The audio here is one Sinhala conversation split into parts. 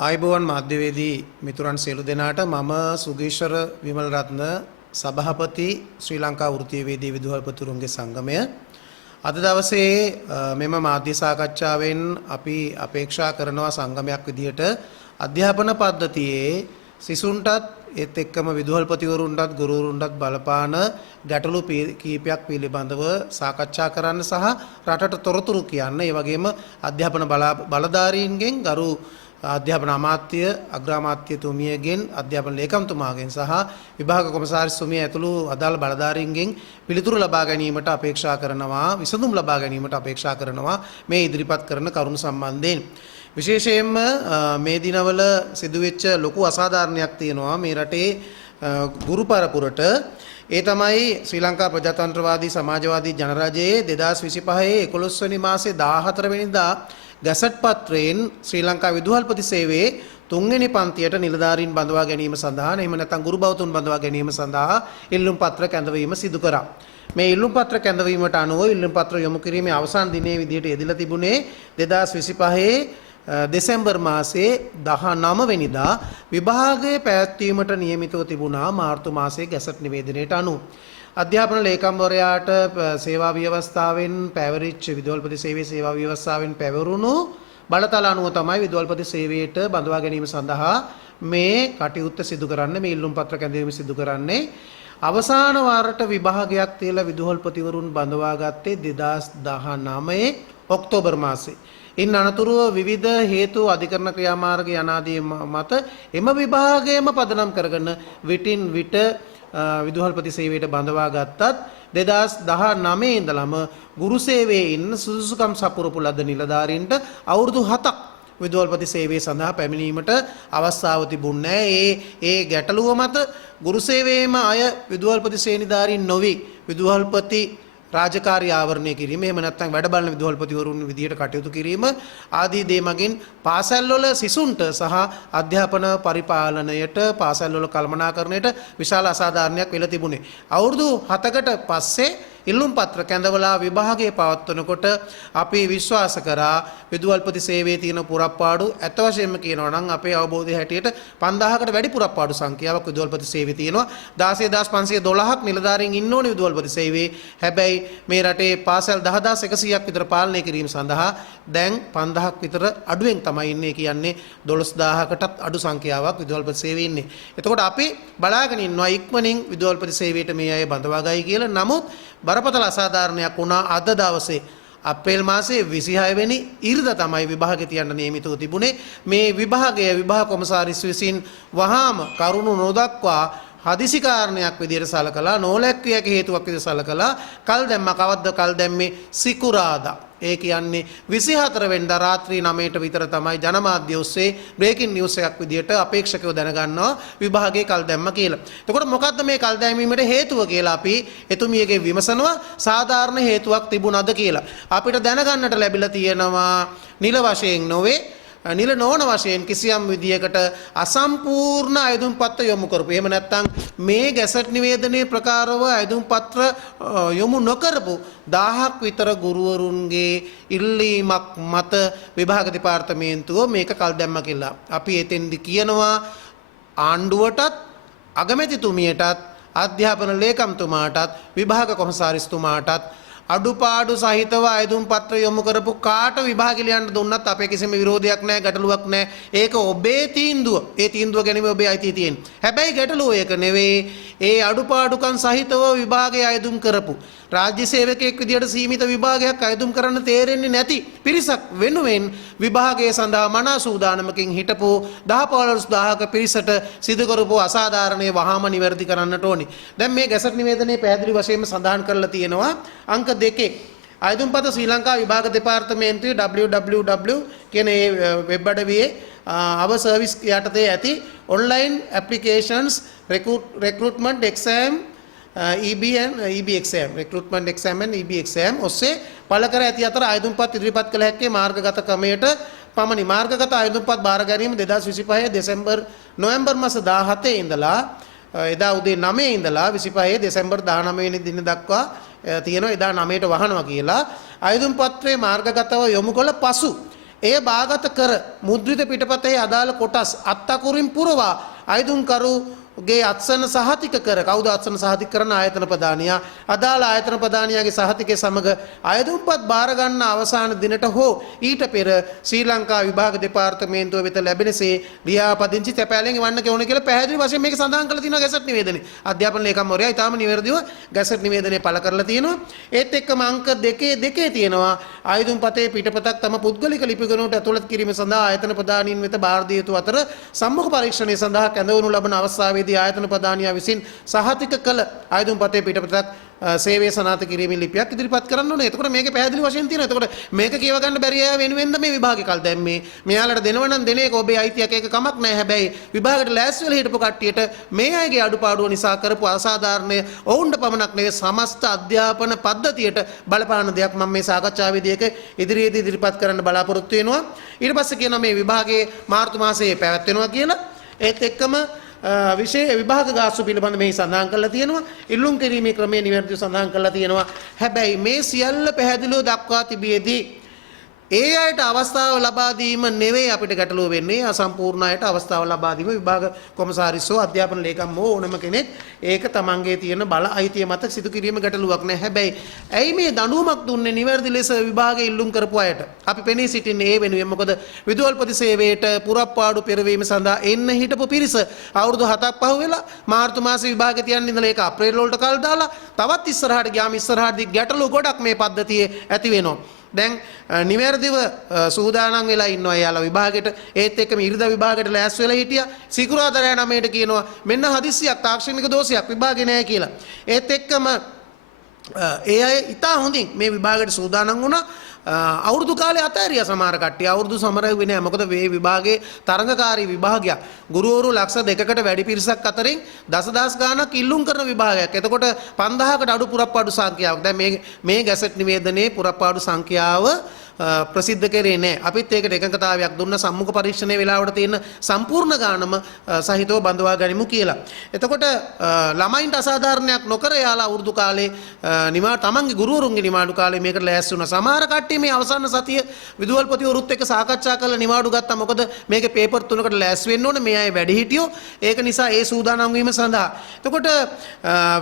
ආයුබෝවන් මාධ්‍යවේදී මිතුරන් සියලු දෙනාට මම සුගීශ්වර විමල් රත්න සභාපති ශ්‍රී ලංකා වෘත්තීයවේදී විදුහල්පතිවරුන්ගේ සංගමය අද දවසේ මෙම මාධ්‍ය සාකච්ඡාවෙන් අපි අපේක්ෂා කරනවා සංගමයක් විදිහට අධ්‍යාපන පද්ධතියේ සිසුන්ටත් ඒත් එක්කම විදුහල්පතිවරුන්ටත් ගුරුවරුන්ටත් බලපාන ගැටලු කීපයක් පිළිබඳව සාකච්ඡා කරන්න සහ රටට තොරතුරු කියන්න ඒ වගේම අධ්‍යාපන බලධාරීන්ගෙන් ගරු අධ්‍යාපන අමාත්‍ය අග්‍රාමාත්‍යතුමියගෙන් අධ්‍යාපන ලේකම්තුමාගෙන් සහ විභාග කොමසාරිස්තුමිය ඇතුළු අදාළ බලධාරීන්ගෙන් පිළිතුරු ලබා ගැනීමට අපේක්ෂා කරනවා විසඳුම් ලබා ගැනීමට අපේක්ෂා කරනවා මේ ඉදිරිපත් කරන කරුණු සම්බන්ධයෙන් විශේෂයෙන්ම මේ දිනවල සිදුවෙච්ච ලොකු අසාධාරණයක් තියෙනවා මේ රටේ ගුරු පරපුරට ඒ තමයි ශ්‍රී ලංකා ප්‍රජාතන්ත්‍රවාදී සමාජවාදී ජනරජයේ 2025 11 වෙනි මාසේ 14 වෙනිදා ගැසට් පත්‍රයෙන් ශ්‍රී ලංකා විදුහල්පති සේවයේ 3 වෙනි පන්තියට නිලධාරීන් බඳවා ගැනීම සඳහා එහෙම නැත්නම් ගුරු බෞතුන් බඳවා ගැනීම සඳහා ඉල්ලුම් පත්‍ර කැඳවීම සිදු කරා. මේ ඉල්ලුම් පත්‍ර කැඳවීමට අනුව ඉල්ලුම් පත්‍ර යොමු කිරීමේ අවසන් දිනයේ විදිහට යෙදලා තිබුණේ 2025 දෙසැම්බර් මාසයේ 19 වෙනිදා විභාගයේ පැවැත්වීමට නියමිතව තිබුණා මාර්තු මාසයේ ගැසට් නිවේදනයට අනුව. අධ්‍යාපන ලේකම්වරයාට සේවා ව්‍යවස්ථාවෙන් පැවරිච්ච විදුහල්පති සේවයේ සේවා ව්‍යවස්ථාවෙන් පැවරුණු බලතල අනුව තමයි විදුහල්පති සේවයට බඳවා ගැනීම සඳහා මේ කටයුත්ත සිදු කරන්න මේ ඉල්ලුම් පත්‍ර කැඳවීම සිදු කරන්නේ. අවසාන වාරට විභාගයක් තියලා විදුහල්පතිවරුන් බඳවා ගත්තේ 2019 ඔක්තෝබර් මාසයේ. ඉන් අනතුරුව විවිධ හේතු අධිකරණ ක්‍රියාමාර්ග යනාදී මත එම විභාගයම පදනම් කරගෙන විටින් විට විදුහල්පති සේවයට බඳවා ගත්තත් 2019 ඉඳලම ගුරු සේවයේ ඉන්න සුදුසුකම් සපුරපු ලද නිලධාරීන්ට අවුරුදු 7ක් විදුහල්පති සේවය සඳහා පැමිණීමට අවස්ථාව තිබුණේ නැහැ. ඒ ගැටලුව මත ගුරු සේවයේම අය විදුහල්පති සේනිධාරීන් නොවි විදුහල්පති රාජකාරී ආවරණය කිරීම එහෙම නැත්නම් වැඩ බලන විදුහල්පතිවරුන් විදියට කටයුතු කිරීම ආදී දේ මගින් පාසල්වල සිසුන්ට සහ අධ්‍යාපන පරිපාලනයට පාසල්වල කළමනාකරණයට විශාල අසාධාරණයක් වෙලා තිබුණේ. අවුරුදු 7කට පස්සේ ඉල්ලුම් පත්‍ර කැඳවලා විභාගයේ පවත්වනකොට අපි විශ්වාස කරා විදුහල්පති සේවයේ තියෙන පුරප්පාඩු ඇත්ත වශයෙන්ම කියනවා නම් අපේ අවබෝධය හැටියට 5000කට වැඩි පුරප්පාඩු සංඛ්‍යාවක් විදුහල්පති සේවයේ තියෙනවා. 16512ක් නිලධාරීන් ඉන්න ඕනේ විදුහල්පති සේවයේ. හැබැයි මේ රටේ පාසල් 10100ක් විතර පාලනය කිරීම සඳහා දැන් 5000ක් විතර අඩුවෙන් තමයි ඉන්නේ කියන්නේ 12000කටත් අඩු සංඛ්‍යාවක් විදුහල්පති සේවයේ ඉන්නේ. එතකොට අපි බලාගෙන ඉන්නවා ඉක්මනින් විදුහල්පති සේවයට මේ අය බඳවා ගයි කියලා. නමුත් බරපතල අසාධාරණයක් වුණා අද දවසේ අප්‍රේල් මාසයේ 26 වෙනි ඉරිදා තමයි විභාගෙ තියන්න නියමිතව තිබුණේ. මේ විභාගය විභාග කොමසාරිස් විසින් වහාම කරුණු නොදක්වා හදිසි කාරණයක් විදිහට සලකලා නොලැක්විය හැකි හේතුවක් විදිහට සලකලා කල් දැම්මා. කවද්ද කල් දැම්මේ? සිකුරාදා. ඒ කියන්නේ 24 වෙනිදා රාත්‍රී 9ට විතර තමයි ජනමාධ්‍ය ඔස්සේ බ්‍රේකින් නිවුස් එකක් විදිහට අපේක්ෂකයෝ දැනගන්නවා විභාගයේ කල් දැම්ම කියලා. එතකොට මොකද්ද මේ කල් දැමීමට හේතුව කියලා අපි එතුමියගේ විමසනවා. සාධාරණ හේතුවක් තිබුණාද කියලා. අපිට දැනගන්නට ලැබිලා තියෙනවා නිල වශයෙන් නොවේ නිල නොවන වශයෙන් කිසියම් විදියකට අසම්පූර්ණ අයදුම් පත්‍ර යොමු කරපු. එහෙම නැත්නම් මේ ගැසට් නිවේදනයේ ප්‍රකාරව අයදුම් පත්‍ර යොමු නොකරපු 1000ක් විතර ගුරුවරුන්ගේ ඉල්ලීමක් මත විභාග දෙපාර්තමේන්තුව මේක කල් දැම්ම කියලා. අපි එතෙන්දි කියනවා ආණ්ඩුවටත් අගමැතිතුමියටත් අධ්‍යාපන ලේකම්තුමාටත් විභාග කොමසාරිස්තුමාටත් අඩුපාඩු සහිතව අයදුම් පත්‍ර යොමු කරපු කාට විභාග ලියන්න දුන්නත් අපේ කිසිම විරෝධයක් නැහැ, ගැටලුවක් නැහැ. ඒක ඔබේ තීන්දුව. ඒ තීන්දුව ගැනීම ඔබේ අයිතිය තියෙන. හැබැයි ගැටලුව ඒක නෙවෙයි. ඒ අඩුපාඩුකම් සහිතව විභාගයේ අයදුම් කරපු රාජ්‍ය සේවකයෙක් විදියට සීමිත විභාගයක් අයදුම් කරන්න තේරෙන්නේ නැති පිරිසක් වෙනුවෙන් විභාගයේ සඳහා මනා සූදානමකින් හිටපු 10-15000ක පිරිසට සිදු කරපු අසාධාරණේ වහාම නිවැරදි කරන්නට ඕනි. දැන් මේ ගැසට් නිවේදනයේ පැහැදිලි වශයෙන්ම සඳහන් කරලා තියෙනවා අංක 2 අයදුම්පත ශ්‍රී ලංකා විභාග දෙපාර්තමේන්තුවේ www කියන ඒ වෙබ් අඩවියේ our service යටතේ ඇති online applications recruitment exam EB exam recruitment exam and EB exam ඔස්සේ පළ කර ඇති අතර අයදුම්පත් ඉදිරිපත් කළ හැක්කේ මාර්ගගත ක්‍රමයට පමණි. මාර්ගගත අයදුම්පත් බාර ගැනීම 2025 නොවැම්බර් මාස 17 ඉඳලා එදා උදේ 9 ඉඳලා 25 දෙසැම්බර් 19 වෙනි දින දක්වා තියෙනවා. එදා 9ට වහනවා කියලා අයදුම් පත්‍රයේ මාර්ගගතව යොමු කළ පසු එය බාගත කර මුද්‍රිත පිටපතේ අදාළ කොටස් අත්තකුරින් පුරවා අයදුම්කරුගේ අත්සන සහතික කර කවුද අත්සන සහතික කරන ආයතන ප්‍රධානියා අදාළ ආයතන ප්‍රධානියාගේ සහතිකය සමග අයදුම්පත් බාර ගන්න අවසාන දිනට හෝ ඊට පෙර ශ්‍රී ලංකා විභාග දෙපාර්තමේන්තුව වෙත ලැබෙනසේ ලියාපදිංචි තැපෑලෙන් වන්න ඕන කියලා පැහැදිලි වශයෙන් මේක සඳහන් කරලා තියෙනවා ගැසට් නිවේදනයේ. අධ්‍යාපන ලේකම්වරයා ඊටාම නිවැරදිව ගැසට් නිවේදනයේ පළ කරලා තියෙනවා. ඒත් එක්කම අංක දෙකේ තියෙනවා ආයුධම්පතේ පිටපතක් තම පුද්ගලික ලිපිගණුවට ඇතුළත් කිරීම සඳහා ආයතන ප්‍රධානීන් වෙත බාර දිය යුතු අතර සම්මුඛ පරීක්ෂණය සඳහා කැඳවනු ලබන අවස්ථාවේදී ආයතන ප්‍රධානියා විසින් සහතික කළ ආයුධම්පතේ පිටපතක් සේවය සනාථ කිරීමේ ලිපියක් ඉදිරිපත් කරන්න ඕනේ. එතකොට මේකේ පැහැදිලි වශයෙන් තියෙනවා. එතකොට මේක කියව ගන්න බැරි අය වෙනුවෙන්ද මේ විභාගේ කල් දැම්මේ. මෙයාලට දෙනව නම් දෙන එක ඔබේ අයිතියක් ඒක කමක් නැහැ. හැබැයි විභාගයට ලෑස්ති වෙලා හිටපු කට්ටියට මේ අයගේ අඩුපාඩුව නිසා කරපු අසාධාරණය ඔවුන්ට පමණක් නෙවෙයි සමස්ත අධ්‍යාපන පද්ධතියට බලපාන දෙයක් මම මේ සාකච්ඡාවේදී ඒක ඉදිරියේදී ඉදිරිපත් කරන්න බලාපොරොත්තු වෙනවා. ඊට පස්සේ කියනවා මේ විභාගයේ මාර්තු මාසයේ පැවැත්වෙනවා කියලා. ඒත් එක්කම විශේෂ විභාග ගාස්තු පිළිබඳ මේ සඳහන් කරලා තියෙනවා. ඉල්ලුම් කිරීමේ ක්‍රමය නිවැරදිව සඳහන් කරලා තියෙනවා. හැබැයි මේ සියල්ල පැහැදිලිව දක්වා තිබියදී ඒ අයට අවස්ථාව ලබා දීම නෙවෙයි අපිට ගැටලුව වෙන්නේ. අසම්පූර්ණ අයට අවස්ථාව ලබා දීම විභාග කොමසාරිස්වෝ අධ්‍යාපන ලේකම්වෝ ඕනම කෙනෙක් ඒක තමන්ගේ තියෙන බල අයිතිය මත සිදු කිරීම ගැටලුවක් නෑ. හැබැයි ඇයි මේ දඬුවමක් දුන්නේ නිවැරදි ලෙස විභාගයේ ඉල්ලුම් කරපු අයට? අපි පෙනී සිටින්නේ ඒ වෙනුවෙන්. මොකද විදුහල්පති සේවයට පුරප්පාඩු පෙරවීම සඳහා එන්න හිටපු පිරිස අවුරුදු 7ක් පහු වෙලා මාර්තු මාසේ විභාගේ තියන්න ඉඳලා ඒක අප්‍රේල් වලට කල් දාලා තවත් ඉස්සරහට ගියාම ඉස්සරහටදී ගැටලු ගොඩක් මේ පද්ධතියේ ඇති වෙනවා. දැන් නිවැරදිව සූදානම් වෙලා ඉන්නවා යාලා විභාගෙට. ඒත් එක්කම ඉරිදා විභාගෙට ලෑස්ති වෙලා හිටියා. සිකුරාදා 9ට කියනවා මෙන්න හදිස්සියක් තාක්ෂණික දෝෂයක් විභාගේ නැහැ කියලා. ඒත් එක්කම ඒ අය ඉතා හොඳින් මේ විභාගෙට සූදානම් වුණා. අවුරුදු කාලේ අතෑරියා සමහර කට්ටිය. අවුරුදු සමරෙව්වේ නැහැ. මොකද මේ විභාගයේ තරඟකාරී විභාගයක්. ගුරුවරු ලක්ෂ 2කට වැඩි පිරිසක් අතරින් දසදහස් ගාණක් ඉල්ලුම් කරන විභාගයක්. එතකොට 5000කට අඩු පුරප්පාඩු සංඛ්‍යාවක්. දැන් මේ ගැසට් නිවේදනයේ පුරප්පාඩු සංඛ්‍යාව ප්‍රසිද්ධ කරේ නැහැ. අපිත් ඒකට එකඟතාවයක් දුන්න සම්මුඛ පරීක්ෂණයේ වෙලාවට තියෙන සම්පූර්ණ ගානම සහිතව බඳවා ගනිමු කියලා. එතකොට ළමයින්ට අසාධාරණයක් නොකර යාලා අවුරුදු කාලේ තමන්ගේ ගුරුවරුන්ගේ නිමාඩු කාලේ මේකට ලෑස්ති වුණා. සමහර කට්ටිය මේ අවසාන සතිය විදුහල්පතිවරුත් එක්ක සාකච්ඡා කරලා නිමාඩු ගත්තා. මොකද මේකේ පේපර් 3කට ලෑස්ති වෙන්න ඕනේ. මේ අය වැඩි හිටියෝ. ඒක නිසා ඒ සූදානම් වීම සඳහා. එතකොට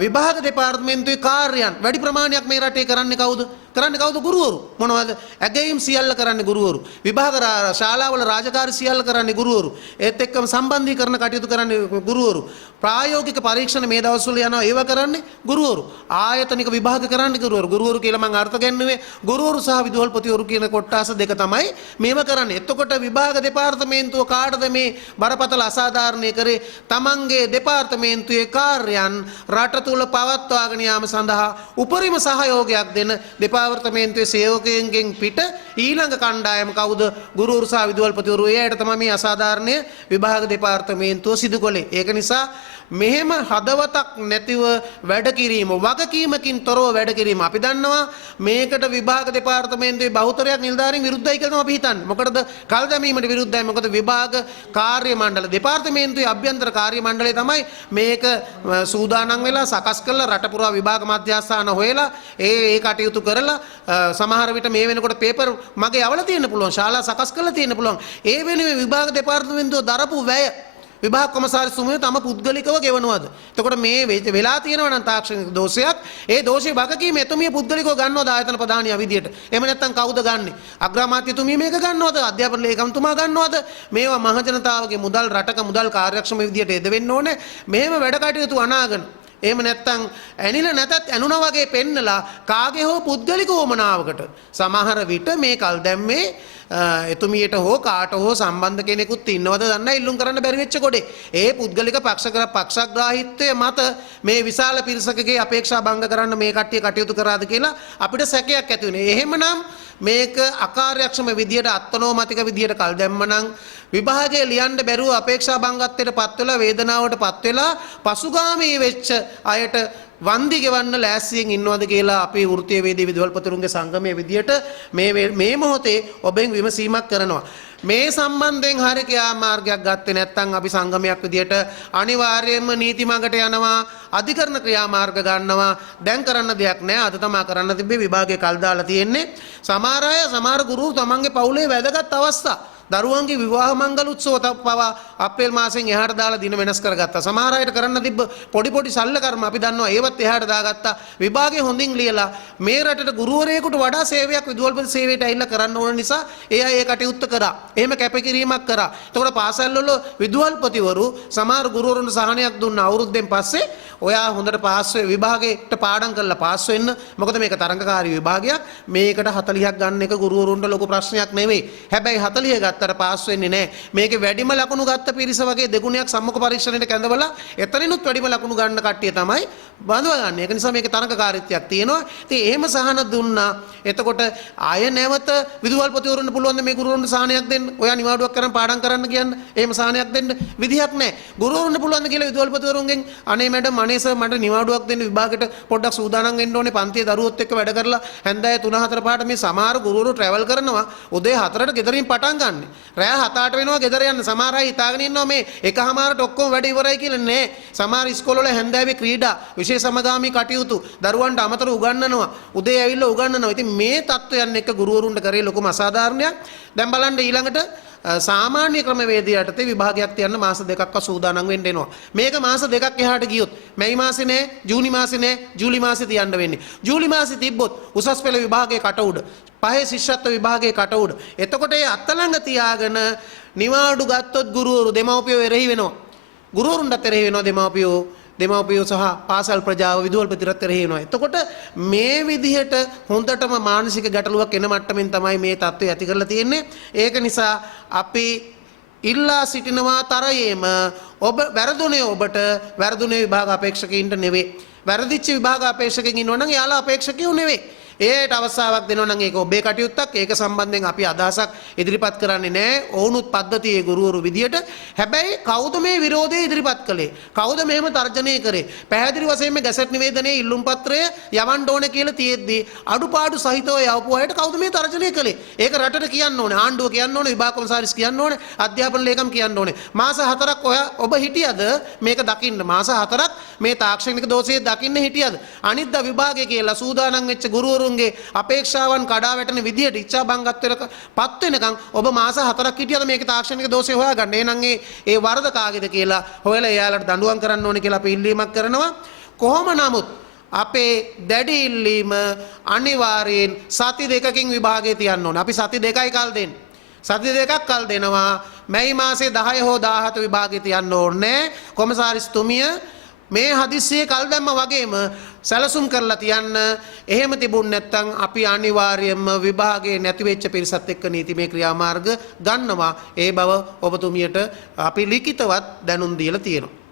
විභාග දෙපාර්තමේන්තුවේ කාර්යයන් වැඩි ප්‍රමාණයක් මේ රටේ කරන්නේ කවුද? ගුරුවරු. මොනවද? ඇගැයීම් සියල්ල කරන්නේ ගුරුවරු. විභාග ශාලාවල රාජකාරී සියල්ල කරන්නේ ගුරුවරු. ඒත් එක්කම සම්බන්ධීකරණ කටයුතු කරන්නේ ගුරුවරු. ප්‍රායෝගික පරීක්ෂණ මේ දවස්වල යනවා ඒව කරන්නේ ගුරුවරු. ආයතනික විභාග කරන්නේ ගුරුවරු. ගුරුවරු කියලා මම අර්ථ ගැන්නුවේ ගුරුවරු සහ විදුහල්පතිවරු කියන කොටස් දෙක තමයි මේව කරන්නේ. එතකොට විභාග දෙපාර්තමේන්තුව කාටද මේ බරපතල අසාධාරණය කරේ? තමන්ගේ දෙපාර්තමේන්තුවේ කාර්යයන් රට තුල පවත්වාගෙන යාම සඳහා උපරිම සහයෝගයක් දෙන දෙපාර්තමේන්තුවේ සේවකයන්ගෙන් පිට ඊළඟ කණ්ඩායම කවුද? ගුරුවරු සහ විදුහල්පතිවරු. ඒ අයට තමයි මේ අසාධාරණය විභාග දෙපාර්තමේන්තුව සිදු කළේ. ඒක නිසා මෙහෙම හදවතක් නැතිව වැඩ කිරීම, වගකීමකින් තොරව වැඩ කිරීම. අපි දන්නවා මේකට විභාග දෙපාර්තමේන්තුවේ බහුතරයක් නිලධාරීන් විරුද්ධයි කියලා තමයි අපි හිතන්නේ. මොකටද? කල් දැමීමට විරුද්ධයි. මොකද විභාග කාර්ය මණ්ඩල දෙපාර්තමේන්තුවේ අභ්‍යන්තර කාර්ය මණ්ඩලය තමයි මේක සූදානම් වෙලා සකස් කරලා රට පුරා විභාග මධ්‍යස්ථාන හොයලා ඒ කටයුතු කරලා සමහර විට මේ වෙනකොට පේපර් මගේ යවලා තියෙන්න පුළුවන්. ශාලා සකස් කරලා තියෙන්න පුළුවන්. ඒ වෙනුවෙන් විභාග දෙපාර්තමේන්තුව දරපු වැය විභාග කොමසාරිස්තුමිය තම පුද්ගලිකව ගෙවනවාද? එතකොට මේ වෙලා තියෙනවා නම් තාක්ෂණික දෝෂයක්. ඒ දෝෂේ වගකීම එතුමිය පුද්ගලිකව ගන්නවද ආයතන ප්‍රධානියා විදියට? එහෙම නැත්නම් කවුද ගන්නෙ? අග්‍රාමාත්‍යතුමිය මේක ගන්නවද? අධ්‍යාපන ලේකම්තුමා ගන්නවද? මේවා මහ ජනතාවගේ මුදල් රටක මුදල් කාර්යක්ෂම විදියට යෙදවෙන්න ඕනේ. මෙහෙම වැඩ කටයුතු අනාගන එහෙම නැත්නම් ඇනිල නැතත් ඇනුනා වගේ පෙන්නලා කාගේ හෝ පුද්ගලික වමනාවකට සමහර විට මේ කල් දැම්මේ එතුමියට හෝ කාට හෝ සම්බන්ධ කෙනෙකුත් ඉන්නවද දන්න ඉල්ලුම් කරන්න බැරි වෙච්ච කොටේ ඒ පුද්ගලික පක්ෂග්‍රාහීත්වය මත මේ විශාල පිරිසකගේ අපේක්ෂා භංග කරන්න මේ කට්ටිය කටයුතු කරාද කියලා අපිට සැකයක් ඇති වෙනවා. එහෙමනම් මේක අකාර්යක්ෂම විදියට අත්නෝමතික විදියට කල් දැම්මනම් විභාගයේ ලියන්න බැරුව අපේක්ෂා භංගත්වයට පත් වෙලා වේදනාවට පත් වෙලා පසුගාමී වෙච්ච අයට වන්දි ගෙවන්න ලෑස්තියෙන් ඉන්නවද කියලා අපේ වෘත්තීය වේදී විදුහල්පතිවරුන්ගේ සංගමයේ විදියට මේ මොහොතේ ඔබෙන් විමසීමක් කරනවා. මේ සම්බන්ධයෙන් හරි ක්‍රියාමාර්ගයක් ගත්තේ නැත්නම් අපි සංගමයක් විදියට අනිවාර්යයෙන්ම නීති මාර්ගයට යනවා, අධිකරණ ක්‍රියාමාර්ග ගන්නවා. දැන් කරන්න දෙයක් නැහැ. අද තමයි කරන්න තිබ්බේ විභාගයේ කල් දාලා තියෙන්නේ. සමහර අය සමහර ගුරු තමන්ගේ පවුලේ වැදගත් අවස්ථා දරුවන්ගේ විවාහ මංගල උත්සව පවා අප්‍රේල් මාසෙන් එහාට දාලා දින වෙනස් කරගත්තා. සමහර අයට කරන්න තිබ්බ පොඩි සල්ල කර්ම අපි දන්නවා ඒවත් එහාට දාගත්තා. විභාගේ හොඳින් ලියලා මේ රටට ගුරුවරයෙකුට වඩා සේවයක් විදුහල්පති සේවයට ඇවිල්ලා කරන්න ඕන නිසා ඒ අය ඒ කටයුත්ත කරා. එහෙම කැපකිරීමක් කරා. එතකොට පාසල් වල විදුහල්පතිවරු සමහර ගුරුවරුන්ට සහනයක් දුන්න අවුරුද්දෙන් පස්සේ ඔයා හොඳට පාස් වෙ විභාගයට පාඩම් කරලා පාස් වෙන්න. මොකද මේක තරඟකාරී විභාගයක්. මේකට 40ක් ගන්න එක ගුරුවරුන්ට ලොකු ප්‍රශ්නයක් නෙවෙයි. හැබැයි 40 ගත්තට පාස් වෙන්නේ නැහැ. මේකේ වැඩිම ලකුණු ගත්ත පිරිස වගේ දෙගුණයක් සම්මුඛ පරීක්ෂණයට කැඳවලා එතනිනුත් වැඩිම ලකුණු ගන්න කට්ටිය තමයි බඳවා ගන්න. ඒක නිසා මේකේ තරඟකාරීත්වයක් තියෙනවා. ඉතින් එහෙම සහන දුන්නා. එතකොට ආය නැවත විදුහල්පතිවරුන්ට පුළුවන් මේ ගුරුවරුන්ට සහනයක් දෙන්න. ඔයා නිවාඩුවක් කරන් පාඩම් කරන්න කියන්න. එහෙම සහනයක් දෙන්න විදිහක් නැහැ. ගුරුවරුන්ට පුළුවන් කියලා විදුහල්පතිවරුන්ගෙන් අනේ මැඩම් අනේ සර් මට නිවාඩුවක් දෙන්න විභාගෙට පොඩ්ඩක් සූදානම් වෙන්න ඕනේ. පන්තියේ දරුවොත් එක්ක වැඩ කරලා හැන්දෑවේ 3-4 පාට මේ සමහර ගුරුවරු ට්‍රැවල් කරනවා. උදේ 4ට ගෙදරින් පටන් ගන්න. රෑ 7-8 වෙනවා ගෙදර යන්න. සමහර අය හිතාගෙන ඉන්නවා මේ එකහමාරට ඔක්කොම වැඩ ඉවරයි කියලා. නෑ. සමහර ඉස්කෝලවල හැන්දෑවේ ක්‍රීඩා විශේෂ සමගාමී කටයුතු දරුවන්ට අමතරව උගන්වනවා. උදේ ඇවිල්ලා උගන්වනවා. ඉතින් මේ තත්ත්වයන් එක්ක ගුරුවරුන්ට කරේ ලොකුම අසාධාරණයක්. දැන් බලන්න ඊළඟට සාමාන්‍ය ක්‍රමවේදය යටතේ විභාගයක් තියන්න මාස දෙකක්ව සූදානම් වෙන්න එනවා. මේක මාස දෙකක් එහාට ගියොත් මැයි මාසේ නෑ, ජූනි මාසේ නෑ, ජූලි මාසේ තියන්න වෙන්නේ. ජූලි මාසේ තිබ්බොත් උසස් පෙළ විභාගයේ කට උඩ, පහේ ශිෂ්‍යත්ව විභාගයේ කට උඩ. එතකොට ඒ අත්ලඟ තියාගෙන නිවාඩු ගත්තොත් ගුරුවරු දෙමව්පියෝ එරෙහි වෙනවා. ගුරුවරුන්ට එරෙහි වෙනවා දෙමව්පියෝ සහ පාසල් ප්‍රජාව විදුහල්පතිරත් එරෙහි වෙනවා. එතකොට මේ විදිහට හොඳටම මානසික ගැටලුවක් එන මට්ටමින් තමයි මේ තත්ත්වය ඇති කරලා තියෙන්නේ. ඒක නිසා අපි ඉල්ලා සිටිනවා තරයේම ඔබ වැරදුනේ ඔබට වැරදුනේ විභාග අපේක්ෂකයින්ට නෙවෙයි. වැරදිච්ච විභාග අපේක්ෂකයින් ඉන්නවා නම් එයාලා අපේක්ෂකයෝ නෙවෙයි. ඒට අවස්ථාවක් දෙනවා නම් ඒක ඔබේ කටයුත්තක්. ඒක සම්බන්ධයෙන් අපි අදහසක් ඉදිරිපත් කරන්නේ නැහැ. ඔවුනුත් පද්ධතියේ ගුරුවරු විදියට. හැබැයි කවුද මේ විරෝධය ඉදිරිපත් කළේ? කවුද මෙහෙම තර්ජනය කරේ? පැහැදිලි වශයෙන් මේ ගැසට් නිවේදනයේ ඉල්ලුම් පත්‍රය යවන්න ඕනේ කියලා තියෙද්දි අඩුපාඩු සහිතව යවපු අයට කවුද මේ තර්ජනය කළේ? ඒක රටට කියන්න ඕනේ. ආණ්ඩුව කියන්න ඕනේ. විභාග කොමසාරිස් කියන්න ඕනේ. අධ්‍යාපන ලේකම් කියන්න ඕනේ. මාස 4ක් ඔබ හිටියද මේක දකින්න? මාස 4ක් මේ තාක්ෂණික දෝෂයේ දකින්න හිටියද? අනිද්දා විභාගය කියලා සූදානම් වෙච්ච ගුරුවරු අපේක්ෂාවන් කඩා වැටෙන විදිහට ඉච්ඡා භංගත්වයට පත් වෙනකන් ඔබ මාස 4ක් හිටියද මේක තාක්ෂණික දෝෂය හොයාගන්න. එහෙනම් ඒ වරද කාගේද කියලා හොයලා එයාලට දඬුවම් කරන්න ඕනේ කියලා අපි ඉල්ලීමක් කරනවා. කොහොම නමුත් අපේ දැඩි ඉල්ලීම අනිවාර්යෙන් සති දෙකකින් විභාගය තියන්න ඕනේ. අපි සති දෙකයි කල් දෙන්නේ. සති දෙකක් කල් දෙනවා. මැයි මාසේ 10 හෝ 17 විභාගය තියන්න ඕනේ. කොමසාරිස්තුමිය මේ හදිස්සියේ කල් දැම්ම වගේම සැලසුම් කරලා තියන්න. එහෙම තිබුණ නැත්නම් අපි අනිවාර්යයෙන්ම විභාගයේ නැති වෙච්ච පිරිසත් එක්ක නීතිමය ක්‍රියාමාර්ග ගන්නවා. ඒ බව ඔබතුමියට අපි ලිඛිතවත් දැනුම් දීලා තියෙනවා.